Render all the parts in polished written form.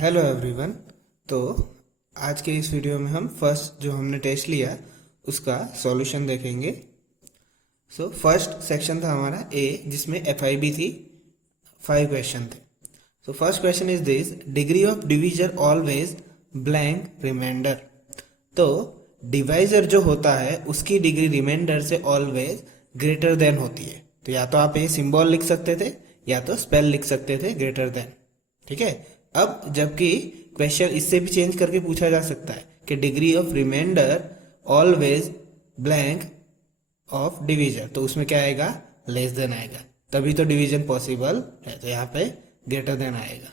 Hello everyone. तो आज के इस वीडियो में हम फर्स्ट जो हमने टेस्ट लिया उसका सॉल्यूशन देखेंगे। फर्स्ट सेक्शन था हमारा ए, जिसमें FIB थी, 5 क्वेश्चन थे। First question is this, degree of divisor always blank remainder. तो डिवाइजर जो होता है उसकी डिग्री रिमाइंडर से ऑलवेज ग्रेटर देन होती है। तो या तो आप ये सिंबल लिख सकते थे या तो स्पेल लिख सकते थे ग्रेटर देन। ठीक है। अब जबकि क्वेश्चन इससे भी चेंज करके पूछा जा सकता है कि degree of remainder always blank of divisor, तो उसमें क्या आएगा, लेस देन आएगा, तभी तो डिवीजन पॉसिबल है। तो यहाँ पे ग्रेटर देन आएगा।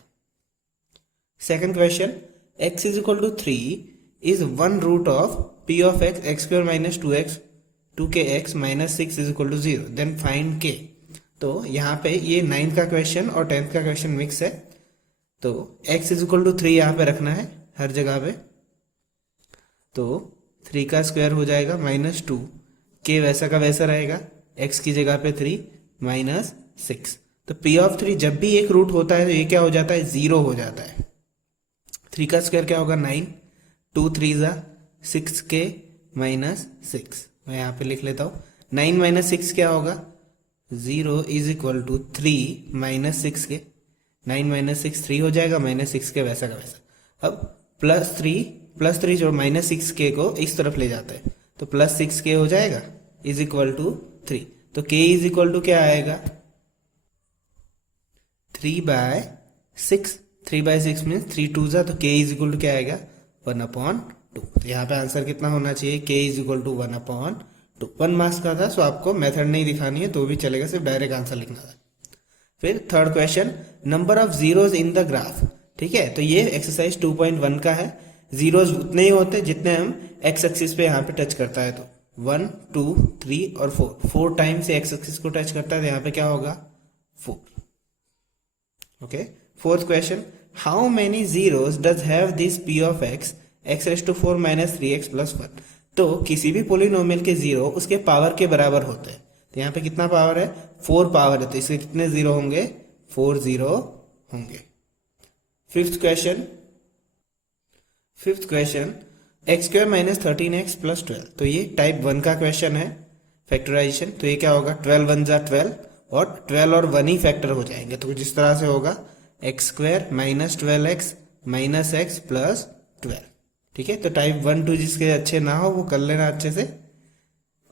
Second question, x is equal to 3 is one root of p of x x square minus 2kx minus 6 is equal to 0, then find k। तो यहाँ पे ये 9th का क्वेश्चन और 10th का क्वेश्चन मिक्स है। तो x इज इक्वल टू 3 यहाँ पे रखना है हर जगह पे। तो 3 का स्क्वायर हो जाएगा माइनस 2, k वैसा का वैसा रहेगा, x की जगह पे 3 माइनस 6। तो p ऑफ 3 जब भी एक रूट होता है तो ये क्या हो जाता है, 0 हो जाता है। 3 का स्क्वायर क्या होगा 9, 2 3 जा 6k माइनस 6। मैं यहाँ पे लिख लेता हूँ 9 माइनस 6 क्या होगा, 0 is equal to 3 minus 6k। 9 minus 6 3 हो जाएगा, माइनस 6 के वैसा का वैसा। अब प्लस 3 जो माइनस 6k को इस तरफ ले जाता है तो प्लस 6k हो जाएगा इज इक्वल टू 3। तो k इज इक्वल टू क्या आएगा, 3/6। 3/6 मीन्स 3 2 जा, तो k इज इक्वल टू क्या आएगा 1/2। तो यहाँ पे आंसर कितना होना चाहिए, k is equal to 1/2। 1 marks का था, सो आपको मेथड नहीं दिखानी है तो भी चलेगा, सिर्फ डायरेक्ट आंसर लिखना था। फिर third question, number of zeros in the graph. ठीक है, तो ये एक्सरसाइज 2.1 का है। जीरोज उतने ही होते जितने हम एक्स एक्सिस पे यहाँ पे टच करता है। तो 1 2 3 और 4 टाइम से एक्स एक्सिस को टच करता है, तो यहाँ पे क्या होगा 4। Okay. Fourth question, how many zeros does have this p of x x⁴ minus 3x plus 1। तो किसी भी पोलिनोमियल के जीरो उसके पावर के बराबर होते हैं। तो यहाँ पे कितना पावर है, 4 पावर है, तो इसके कितने जीरो होंगे, 4 जीरो होंगे। Fifth question, x square minus 13x plus 12। तो ये टाइप 1 का क्वेश्चन है, फैक्टराइजेशन। तो ये क्या होगा, 12 1 जा 12 और 12 और 1 ही फैक्टर हो जाएंगे। तो जिस तरह से होगा x square minus 12x minus x plus 12। ठीक है। तो टाइप 1 2 जिसके अच्छे ना हो वो कर लेना अच्छे से।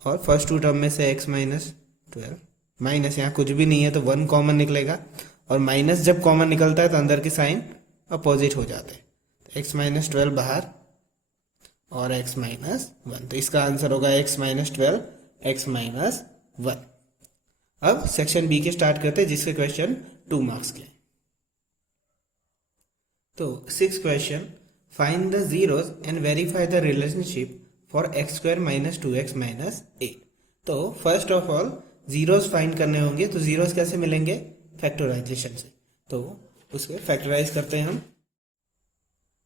और फर्स्ट 2 टर्म में से x माइनस 12 माइनस, यहाँ कुछ भी नहीं है तो 1 कॉमन निकलेगा, और माइनस जब कॉमन निकलता है तो अंदर के साइन अपोजिट हो जाते हैं। तो x माइनस 12 बाहर और x माइनस 1। तो इसका आंसर होगा x माइनस 12 x माइनस 1। अब सेक्शन बी के स्टार्ट करते हैं, जिसके क्वेश्चन 2 मार्क्स के। तो 6th question, find the zeros and verify the relationship for x square minus 2x minus 8। तो first of all zeros find करने होंगे। तो जीरोज कैसे मिलेंगे, फैक्टराइजेशन से। तो उसको फैक्टराइज करते हैं हम।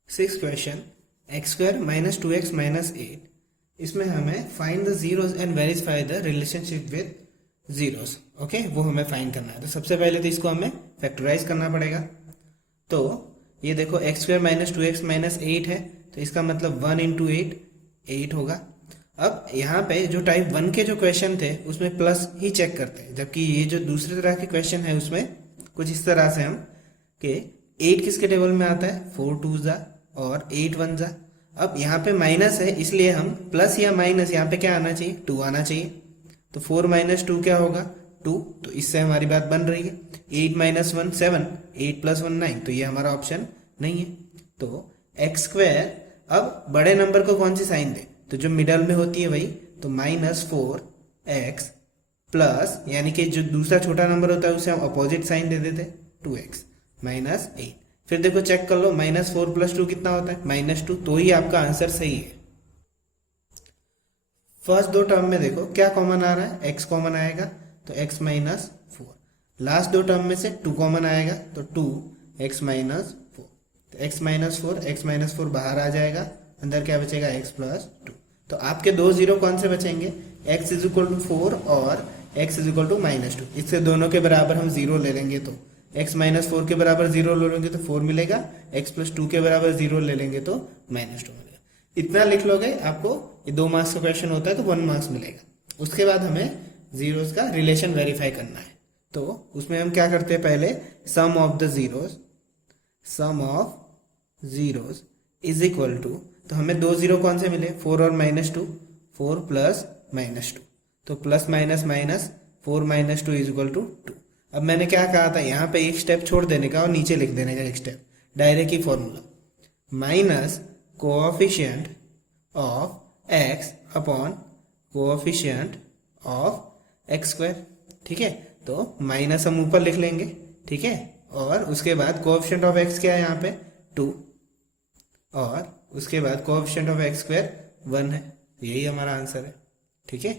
6th question, x square minus 2x minus 8। इसमें हमें find the zeros and verify the relationship with zeros. Okay, वो हमें फाइंड करना है। तो सबसे पहले तो इसको हमें फैक्टराइज करना पड़ेगा। तो ये देखो x square minus 2x minus 8 है, तो इसका मतलब 1 इंटू 8 होगा। अब यहाँ पे जो टाइप 1 के जो क्वेश्चन थे उसमें प्लस ही चेक करते हैं, जबकि ये जो दूसरे तरह के क्वेश्चन है उसमें कुछ इस तरह से हम कि 8 किसके टेबल में आता है, 4 2 जा और 8 1 जा। अब यहाँ पे माइनस है, इसलिए हम प्लस या माइनस यहाँ पे क्या आना चाहिए, 2 आना चाहिए। तो 4 माइनस 2 क्या होगा, 2। तो इससे हमारी बात बन रही है। 8 माइनस 1 7, 8 प्लस 1 9। तो ये हमारा ऑप्शन नहीं है। तो एक्स स्क्वायर, अब बड़े नंबर को कौन सी साइन दे, तो जो मिडल में होती है वही। तो -4x प्लस, यानी कि जो दूसरा छोटा नंबर होता है उसे हम अपोजिट साइन दे देते 2x माइनस 8। फिर देखो चेक कर लो, -4 प्लस 2 कितना होता है, -2। तो ही आपका आंसर सही है। फर्स्ट 2 टर्म में देखो क्या कॉमन आ रहा है, x कॉमन आएगा तो x माइनस 4। लास्ट 2 टर्म में से 2 कॉमन आएगा तो 2x माइनस 4। तो x माइनस 4 बाहर आ जाएगा, अंदर क्या बचेगा x प्लस 2। तो आपके 2 जीरो कौन से बचेंगे, x इज इक्वल टू 4 और x इज इक्वल टू -2। इससे दोनों के बराबर हम जीरो ले लेंगे तो x माइनस 4 के बराबर 0 ले लेंगे तो 4 मिलेगा, x प्लस 2 के बराबर 0 ले लेंगे तो माइनस 2 मिलेगा। इतना लिख लोगे, आपको ये 2 मार्क्स का क्वेश्चन होता है तो 1 मार्क्स मिलेगा। उसके बाद हमें जीरोस का रिलेशन वेरीफाई करना है, तो उसमें हम क्या करते हैं, पहले sum of zeros is equal to, तो हमें 2 जीरो कौन से मिले, 4 और माइनस 2, 4 प्लस माइनस 2, तो plus minus minus 4 minus 2 is equal to 2। अब मैंने क्या कहा था, यहाँ पे एक स्टेप छोड़ देने का और नीचे लिख देने का एक step, direct he formula, minus coefficient of x upon coefficient of x square. ठीक है, तो माइनस हम ऊपर लिख लेंगे, ठीक है, और उसके बाद कोएफिशिएंट ऑफ एक्स क्या है यहाँ पे 2, और उसके बाद कोएफिशिएंट ऑफ एक्स स्क्वायर 1 है, यही हमारा आंसर है। ठीक है,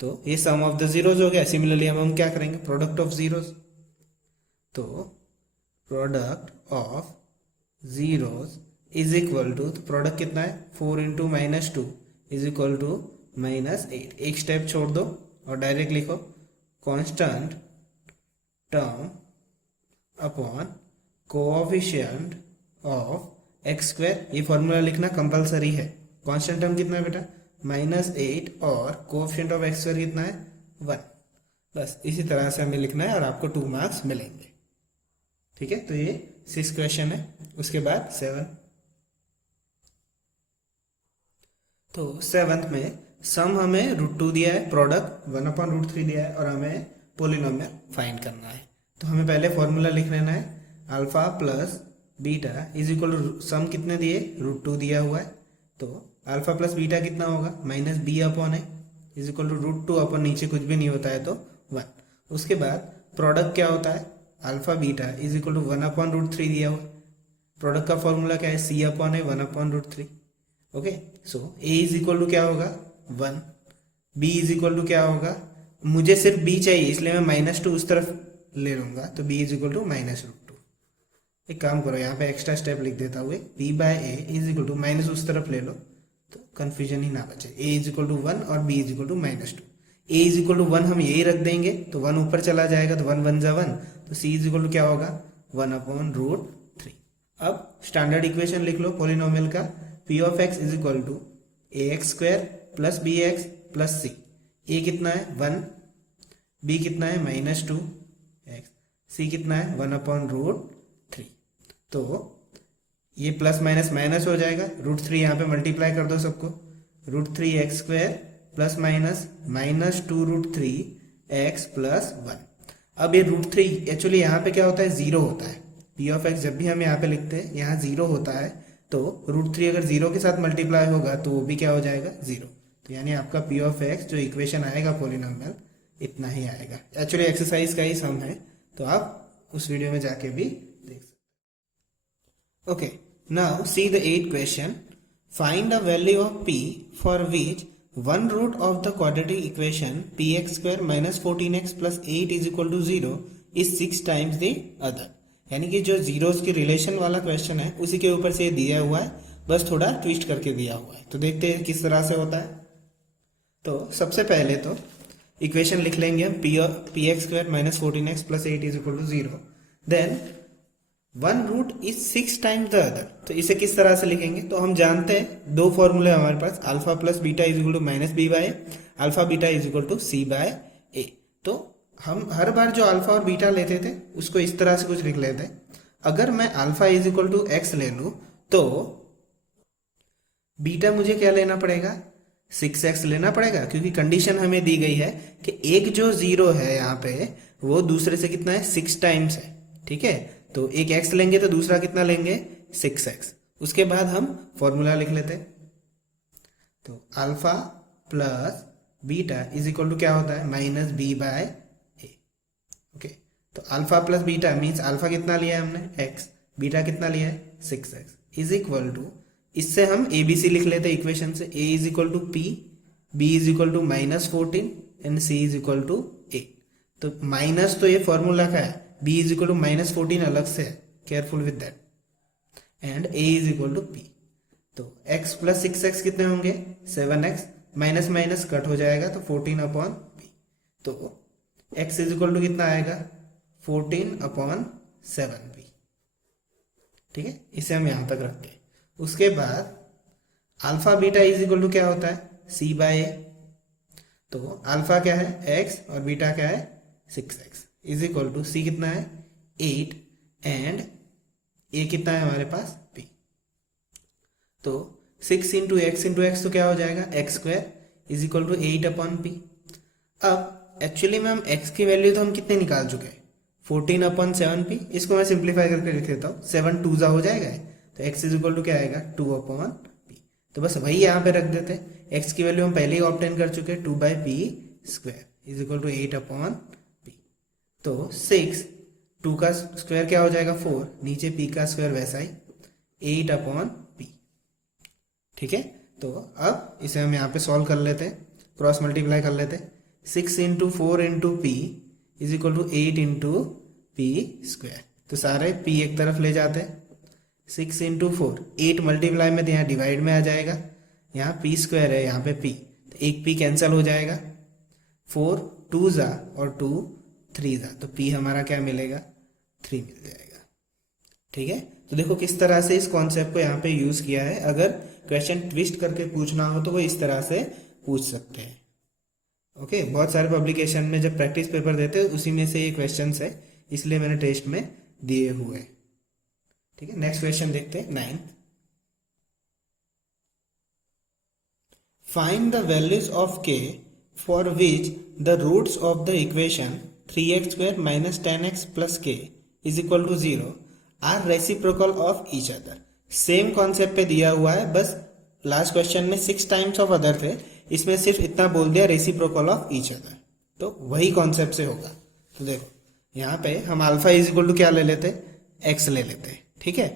तो ये सम ऑफ द जीरोस हो गया। सिमिलरली हम क्या करेंगे, प्रोडक्ट ऑफ जीरोस, तो product of zeros is equal to, तो प्रोडक्ट कितना है 4 into minus 2 is equal to minus 8। एक स्टेप छोड़ दो और डायरेक्ट लिखो constant term upon coefficient of x square. ये फॉर्मूला लिखना कंपलसरी है। कांस्टेंट टर्म कितना है बेटा -8 और कोएफिशिएंट ऑफ एक्स स्क्वायर कितना है 1। बस इसी तरह से हमें लिखना है और आपको 2 मार्क्स मिलेंगे। ठीक है, तो ये 6 क्वेश्चन है। उसके बाद 7, तो 7th में सम हमें √2 दिया है, प्रोडक्ट 1/√3 दिया है और हमें पोलिनोमियल फाइंड करना है। तो हमें पहले फॉर्मूला लिख लेना है, alpha plus beta is equal to, sum कितने दिए √2 दिया हुआ है, तो अल्फा प्लस बीटा कितना होगा -b upon a is equal to √2 upon नीचे कुछ भी नहीं होता है तो 1। उसके बाद प्रोडक्ट क्या होता है, alpha beta is equal to 1/√3 दिया हुआ। प्रोडक्ट का फॉर्मूला क्या है, c upon a 1/√3। Okay, so a is equal to क्या होगा 1, b इज इक्वल टू क्या होगा, मुझे सिर्फ b चाहिए इसलिए मैं -2 उस तरफ ले लूंगा, तो b इज इक्वल टू -√2। एक काम करो, यहाँ पे एक्स्ट्रा स्टेप लिख देता हुए b/a is equal to minus उस तरफ ले लो तो कंफ्यूजन ही ना बचे। a इज इक्वल टू 1 और b is equal to -2। a is equal to 1 हम यही रख देंगे तो 1 ऊपर चला जाएगा तो 1 1 जा 1, तो c इज इक्वल टू क्या होगा 1/√3। अब स्टैंडर्ड इक्वेशन लिख लो पॉलिनोमियल का, p of x is equal to ax² plus bx plus c। a कितना है 1, b कितना है -2x, c कितना है 1/√3। तो ये प्लस माइनस माइनस हो जाएगा, √3 यहाँ पे मल्टीप्लाई कर दो सबको, √3x² plus minus -2√3x plus 1। अब ये √3 एक्चुअली यहाँ पे क्या होता है, 0 होता है। p ऑफ x जब भी हम यहाँ पे लिखते हैं यहाँ 0 होता है, तो √3 अगर 0 के साथ मल्टीप्लाई होगा तो वो भी क्या हो जाएगा 0। तो यानी आपका p ऑफ x जो इक्वेशन आएगा पोलिनोमियल इतना ही आएगा। एक्चुअली एक्सरसाइज का ही सम है, तो आप उस वीडियो में जाके भी देख सकते। Okay, now see the 8th question, find the value of p for which one root of the quadratic equation px² minus 14x plus 8 is equal to 0 is 6 times the other। यानी कि जो zeros के relation वाला question है उसी के ऊपर से दिया हुआ है, बस थोड़ा ट्विस्ट करके दिया हुआ है। तो देखते हैं किस तरह से होता है। तो सबसे पहले तो इक्वेशन लिख लेंगे हम px² minus 14x plus 8 is equal to 0, then one root is 6 times the other. तो इसे किस तरह से लिखेंगे, तो हम जानते हैं 2 फॉर्मूले हमारे पास, alpha plus beta is equal to -b/a, alpha beta is equal to c/a। तो हम हर बार जो अल्फा और बीटा लेते थे उसको इस तरह से कुछ लिख लेते हैं। अगर मैं alpha is equal to x ले लूं तो बीटा मुझे क्या लेना पड़ेगा, 6x लेना पड़ेगा, क्योंकि कंडीशन हमें दी गई है कि एक जो जीरो है यहाँ पे वो दूसरे से कितना है 6 टाइम्स है। ठीक है, तो एक x लेंगे तो दूसरा कितना लेंगे 6x। उसके बाद हम फॉर्मूला लिख लेते हैं, तो alpha plus beta is equal to क्या होता है -b/a। ओके, तो alpha plus beta means alpha कितना लिया है हमने x, बीटा कितना लिया है 6x इज इक्वल टू, इससे हम ABC लिख लेते हैं इक्वेशन से, a is equal to p, b is equal to -14 and c is equal to 8। तो माइनस तो ये फॉर्मूला का है, b इज इक्वल टू -14 अलग से है, careful with that, and a is equal to p। तो x प्लस 6x कितने होंगे 7x, माइनस माइनस कट हो जाएगा तो 14/p। तो x इज इक्वल टू कितना आएगा 14/7p। ठीक है, इसे हम यहां तक रखते हैं। उसके बाद alpha beta is equal to क्या होता है, c/a। तो अल्फा क्या है x और बीटा क्या है 6x is equal to c कितना है 8 एंड a कितना है हमारे पास p। तो 6 इंटू x तो क्या हो जाएगा x² is equal to 8/p। अब एक्चुअली में हम x की वैल्यू तो हम कितने निकाल चुके हैं 14/7p। इसको मैं सिंप्लीफाई करके लिख देता हूँ, 7 2 जा हो जाएगा, तो x इज इक्वल टू क्या आएगा 2/p। तो बस वही यहाँ पे रख देते हैं, x की वैल्यू हम पहले ही ऑब्टेन कर चुके हैं 2/p² is equal to 8/p। तो 6 2 का स्क्वायर क्या हो जाएगा 4, नीचे p का स्क्वायर वैसा ही 8/p। ठीक है, तो अब इसे हम यहाँ पे सॉल्व कर लेते हैं, क्रॉस मल्टीप्लाई कर लेते हैं। 6 into 4 into p is equal to 8 into p²। तो सारे p एक तरफ ले जाते हैं, 6 इंटू 4 8 मल्टीप्लाई में तो यहाँ डिवाइड में आ जाएगा, यहाँ p² है यहाँ पे p, तो एक p कैंसिल हो जाएगा, 4 2 जा और 2 3 जा, तो p हमारा क्या मिलेगा 3 मिल जाएगा। ठीक है, तो देखो किस तरह से इस कॉन्सेप्ट को यहाँ पे यूज किया है। अगर क्वेश्चन ट्विस्ट करके पूछना हो तो वो इस तरह से पूछ सकते हैं। ओके, बहुत सारे पब्लिकेशन में जब प्रैक्टिस पेपर देते हैं उसी में से ये क्वेश्चन है, इसलिए मैंने टेस्ट में दिए हुए। ठीक है, नेक्स्ट क्वेश्चन देखते हैं 9th। Find the values of k for which the roots of the equation 3x² minus 10x plus k is equal to 0 are reciprocal of each other. Same concept पे दिया हुआ है, बस लास्ट क्वेश्चन में 6 times of other थे, इसमें सिर्फ इतना बोल दिया रेसिप्रोकल ऑफ ईच अदर, तो वही कॉन्सेप्ट से होगा। तो देखो यहाँ पे हम अल्फा इज इक्वल टू क्या ले लेते, x ले लेते। ठीक है,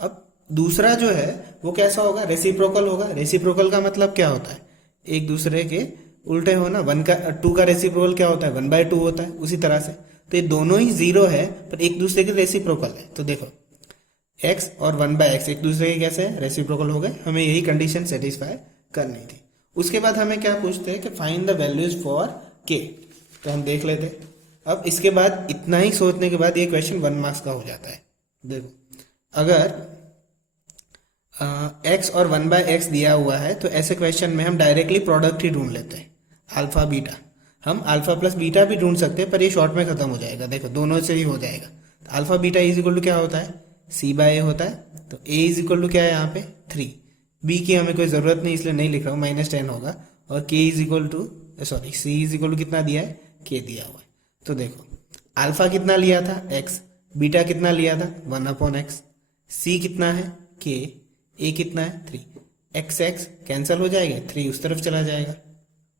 अब दूसरा जो है वो कैसा होगा, रेसिप्रोकल होगा। रेसिप्रोकल का मतलब क्या होता है, एक दूसरे के उल्टे होना। 2 का रेसिप्रोकल क्या होता है 1/2 होता है, उसी तरह से। तो ये दोनों ही 0 है पर एक दूसरे के रेसिप्रोकल है। तो देखो x और 1/x एक दूसरे के कैसे रेसिप्रोकल हो गए, हमें यही कंडीशन सेटिस्फाई करनी थी। उसके बाद हमें क्या पूछते हैं कि find the values for k, तो हम देख लेते। अब इसके बाद इतना ही सोचने के बाद ये क्वेश्चन 1 मार्क्स का हो जाता है। देखो अगर x और 1/x दिया हुआ है तो ऐसे क्वेश्चन में हम डायरेक्टली प्रोडक्ट ही ढूंढ लेते हैं, अल्फा बीटा। हम अल्फा प्लस बीटा भी ढूंढ सकते हैं पर ये शॉर्ट में खत्म हो जाएगा, देखो दोनों से ही हो जाएगा। तो alpha beta is equal to क्या होता है c/a होता है। तो a इज इक्वल टू क्या है यहाँ पे 3, b की हमें कोई जरूरत नहीं इसलिए नहीं लिख रहा हूँ, -10 होगा। और k is equal to c is equal to कितना दिया है k दिया हुआ है। तो देखो अल्फा कितना लिया था x, बीटा कितना लिया था 1/x, c कितना है k, a कितना है 3, x कैंसिल हो जाएगा, 3 उस तरफ चला जाएगा।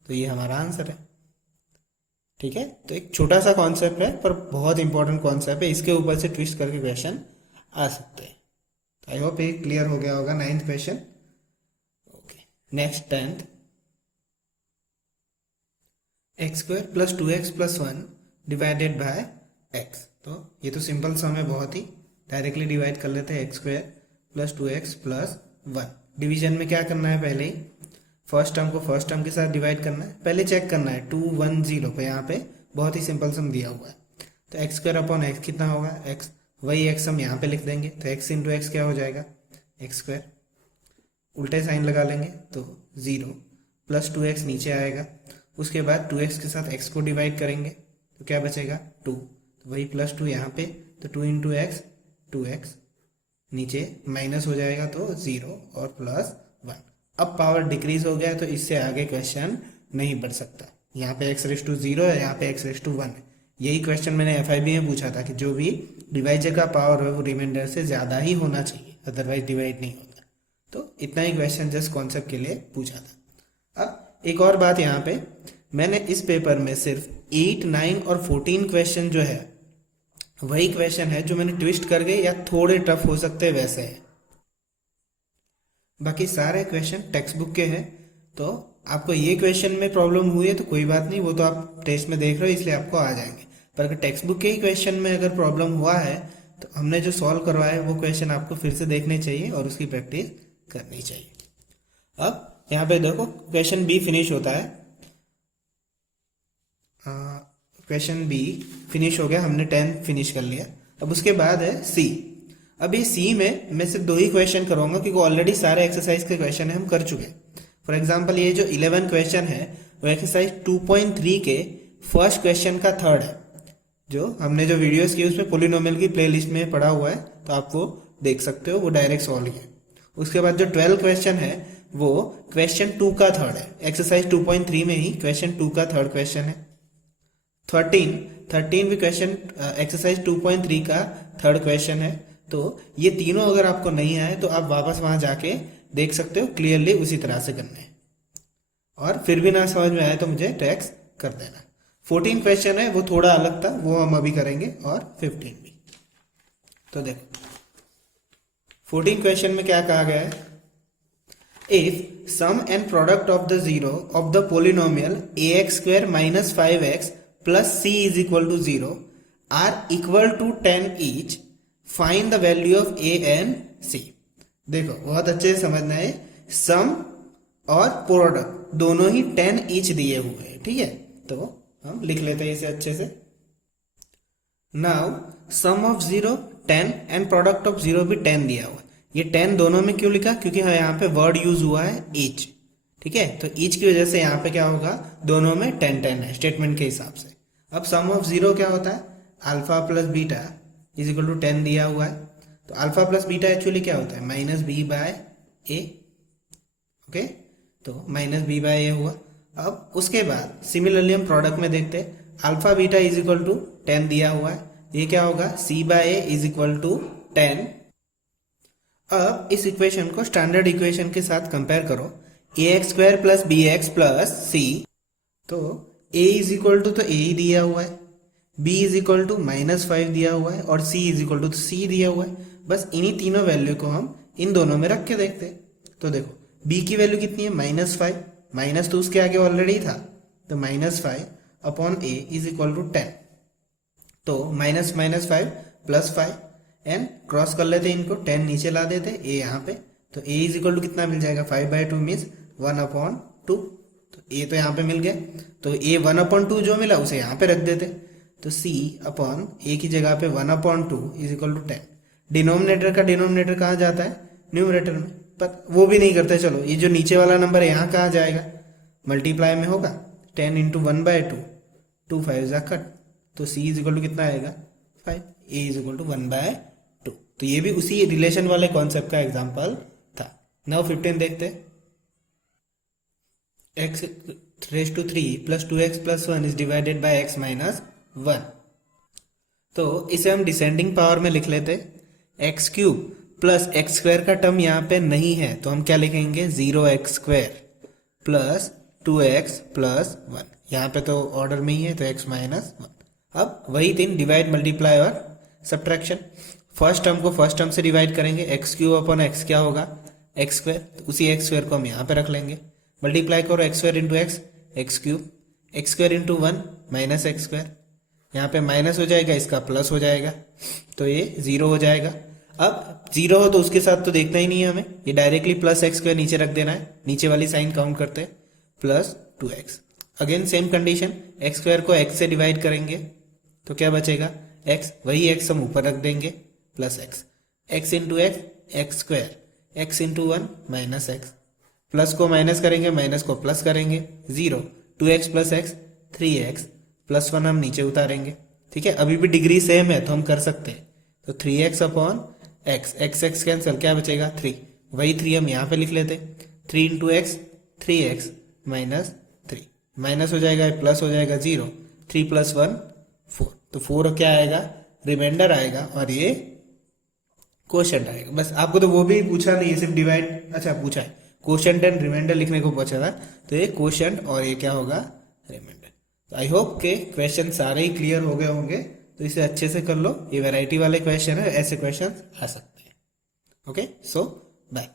तो ये हमारा आंसर है। ठीक है, तो एक छोटा सा कॉन्सेप्ट है पर बहुत इंपॉर्टेंट कॉन्सेप्ट है, इसके ऊपर से ट्विस्ट करके क्वेश्चन आ सकते हैं। आई होप ये क्लियर हो गया होगा 9th question. Okay, next 10th। x² + 2x + 1 divided by x। तो ये तो सिंपल सम है बहुत ही, डायरेक्टली डिवाइड कर लेते हैं। x² + 2x + 1। डिवीजन में क्या करना है, पहले ही फर्स्ट टर्म को फर्स्ट टर्म के साथ डिवाइड करना है, पहले चेक करना है 2 1 0 पे, यहाँ पे बहुत ही सिंपल सम दिया हुआ है। तो x² x कितना होगा, x वही x हम यहाँ पे लिख देंगे। तो x इंटू एक्स क्या हो जाएगा x², उल्टे साइन लगा लेंगे तो 0 + 2x नीचे आएगा। उसके बाद 2x के साथ x को डिवाइड करेंगे तो क्या बचेगा 2, तो वही +2 यहाँ पे, तो 2 इंटू एक्स 2x, नीचे माइनस हो जाएगा तो 0 और +1। अब पावर डिक्रीज हो गया तो इससे आगे क्वेश्चन नहीं बढ़ सकता। यहाँ पे x⁻0 है, यहाँ पे x⁻1 है। यही क्वेश्चन मैंने FIB में पूछा था कि जो भी डिवाइजर का पावर है वो रिमाइंडर से ज्यादा ही होना चाहिए, अदरवाइज डिवाइड नहीं होता। तो इतना ही क्वेश्चन जस्ट कॉन्सेप्ट के लिए पूछा था। अब एक और बात, यहाँ पे मैंने इस पेपर में सिर्फ 8 9 और 14 क्वेश्चन जो है वही क्वेश्चन है जो मैंने ट्विस्ट करके या थोड़े टफ हो सकते हैं वैसे है, बाकी सारे क्वेश्चन टेक्स्ट बुक के हैं। तो आपको ये क्वेश्चन में प्रॉब्लम हुई है तो कोई बात नहीं, वो तो आप टेस्ट में देख रहे हो इसलिए आपको आ जाएंगे। पर अगर टेक्स्ट बुक के ही क्वेश्चन में अगर प्रॉब्लम हुआ है तो हमने जो सॉल्व करवाया है वो क्वेश्चन आपको फिर से देखने चाहिए और उसकी प्रैक्टिस करनी चाहिए। अब यहाँ पे देखो क्वेश्चन बी फिनिश होता है। क्वेश्चन बी फिनिश हो गया, हमने 10 फिनिश कर लिया। अब उसके बाद है सी। अब ये सी में मैं सिर्फ 2 ही क्वेश्चन करूंगा क्योंकि ऑलरेडी सारे एक्सरसाइज के क्वेश्चन है हम कर चुके हैं। फॉर एग्जाम्पल ये जो 11 क्वेश्चन है वो एक्सरसाइज 2.3 के फर्स्ट क्वेश्चन का थर्ड है। जो हमने जो वीडियोस की उसमें पोलिनोमियल की प्लेलिस्ट में पढ़ा हुआ है, तो आप वो देख सकते हो, वो डायरेक्ट सॉल्व है। उसके बाद जो 12 क्वेश्चन है वो क्वेश्चन 2 का थर्ड है। एक्सरसाइज 2.3 में ही क्वेश्चन 2 का थर्ड क्वेश्चन है। 13 भी क्वेश्चन एक्सरसाइज 2.3 का थर्ड क्वेश्चन है। तो ये तीनों अगर आपको नहीं आए तो आप वापस वहां जाके देख सकते हो, क्लियरली उसी तरह से करने हैं। और फिर भी ना समझ में आए तो मुझे टेक्स्ट कर देना। 14 क्वेश्चन है वो थोड़ा अलग था, वो हम अभी करेंगे, और 15 भी। तो देखो 14 क्वेश्चन में क्या कहा गया है, if sum and product of the zero of the polynomial ax square minus 5x plus c is equal to 0 are equal to 10 each, find the value of a and c। देखो बहुत अच्छे से समझना है, सम और प्रोडक्ट दोनों ही 10 each दिए हुए हैं, ठीक है। तो हम लिख लेते हैं इसे अच्छे से। Now sum of 0 10 and product of 0 भी 10 दिया हुआ है। ये 10 दोनों में क्यों लिखा, क्योंकि यहाँ पे वर्ड यूज हुआ है ईच, ठीक है। तो ईच की वजह से यहाँ पे क्या होगा, दोनों में 10 है स्टेटमेंट के हिसाब से। अब सम ऑफ 0 क्या होता है, alpha plus beta is equal to 10 दिया हुआ है। तो अल्फा प्लस बीटा एक्चुअली क्या होता है, माइनस बी बाय ए, ओके। तो माइनस बी बाय ए हुआ। अब उसके बाद सिमिलरली हम प्रोडक्ट में देखते हैं, alpha beta is equal to 10 दिया हुआ है, ये क्या होगा, c by a is equal to 10। अब इस इक्वेशन को स्टैंडर्ड इक्वेशन के साथ कंपेयर करो, a x square plus b x plus c. तो ए इज इक्वल टू तो ए ही दिया हुआ है, बी इज इक्वल टू -5 दिया हुआ है, और सी इज इक्वल टू सी दिया हुआ है। बस इन्हीं तीनों वैल्यू को हम इन दोनों में रख के देखते हैं। तो देखो बी की वैल्यू कितनी है, -5, माइनस तो उसके आगे ऑलरेडी था, तो -5 upon a is equal to 10। तो -5 प्लस 5 एंड क्रॉस कर लेते इनको, 10 नीचे ला देते, ए यहाँ पे। तो ए इज इक्वल टू कितना मिल जाएगा, 5/2 मीन्स 1/2। तो ए तो यहाँ पे मिल गया, तो ए 1/2 जो मिला उसे यहाँ पे रख देते। तो सी अपॉन ए की जगह पे 1/2 इज इक्वल टू 10। डिनोमिनेटर का डिनोमिनेटर कहाँ जाता है, न्यूमरेटर में, पर वो भी नहीं करते। चलो ये जो नीचे वाला नंबर है यहाँ कहाँ जाएगा, मल्टीप्लाई में होगा, 10 इंटू 1/2, 2 5 जा कट। तो सी इज इक्वल टू कितना आएगा, 5, ए इज इक्वल टू 1/2। तो ये भी उसी रिलेशन वाले कॉन्सेप्ट का एग्जांपल था। नाउ 15 देखते हैं, x raise to 3 plus 2x plus 1 is divided by x minus 1। तो इसे हम डिसेंडिंग पावर में लिख लेते, x cube plus x square का टर्म यहाँ पे नहीं है, तो हम क्या लिखेंगे, 0x square plus 2x plus 1। यहाँ पे तो ऑर्डर में ही है, तो x माइनस 1। अब वही 3 डिवाइड मल्टीप्लाई और सब्ट्रैक्शन। फर्स्ट टर्म को फर्स्ट टर्म से डिवाइड करेंगे, एक्स क्यूब अपॉन एक्स क्या होगा, एक्स स्क्वायर। तो उसी एक्स स्क्वायर को हम यहाँ पे रख लेंगे, मल्टीप्लाई करो x square into x, x cube, x square into 1 minus x square. यहाँ पे माइनस हो जाएगा, इसका प्लस हो जाएगा, तो ये 0 हो जाएगा। अब 0 हो तो उसके साथ तो देखना ही नहीं है हमें, ये डायरेक्टली प्लस एक्स स्क्वायर नीचे रख देना है, नीचे वाली साइन काउंट करते हैं, plus 2x। Again same condition, x square को x से डिवाइड करेंगे तो क्या बचेगा, x, वही x हम ऊपर रख देंगे, plus x, x into x, x square, x into 1 minus x, plus को माइनस करेंगे, माइनस को प्लस करेंगे, 0, 2x plus x 3x, plus 1 हम नीचे उतारेंगे, ठीक है। अभी भी डिग्री सेम है तो हम कर सकते हैं, तो 3x upon x, x cancel, क्या बचेगा 3, वही 3 हम यहाँ पे लिख लेते, 3 into x 3x minus 3, minus हो जाएगा प्लस हो जाएगा 0, 3 प्लस 1 4, तो 4 क्या आएगा, रिमाइंडर आएगा, और ये क्वोशंट आएगा। बस आपको तो वो भी पूछा नहीं, सिर्फ डिवाइड, अच्छा पूछा है, क्वोशंट एंड रिमाइंडर लिखने को पूछा था, तो ये क्वोशंट और ये क्या होगा, रिमाइंडर। तो आई होप के क्वेश्चन सारे ही क्लियर हो गए होंगे, तो इसे अच्छे से कर लो। ये वैरायटी वाले क्वेश्चन है, ऐसे क्वेश्चन आ सकते हैं। ओके, सो बाय।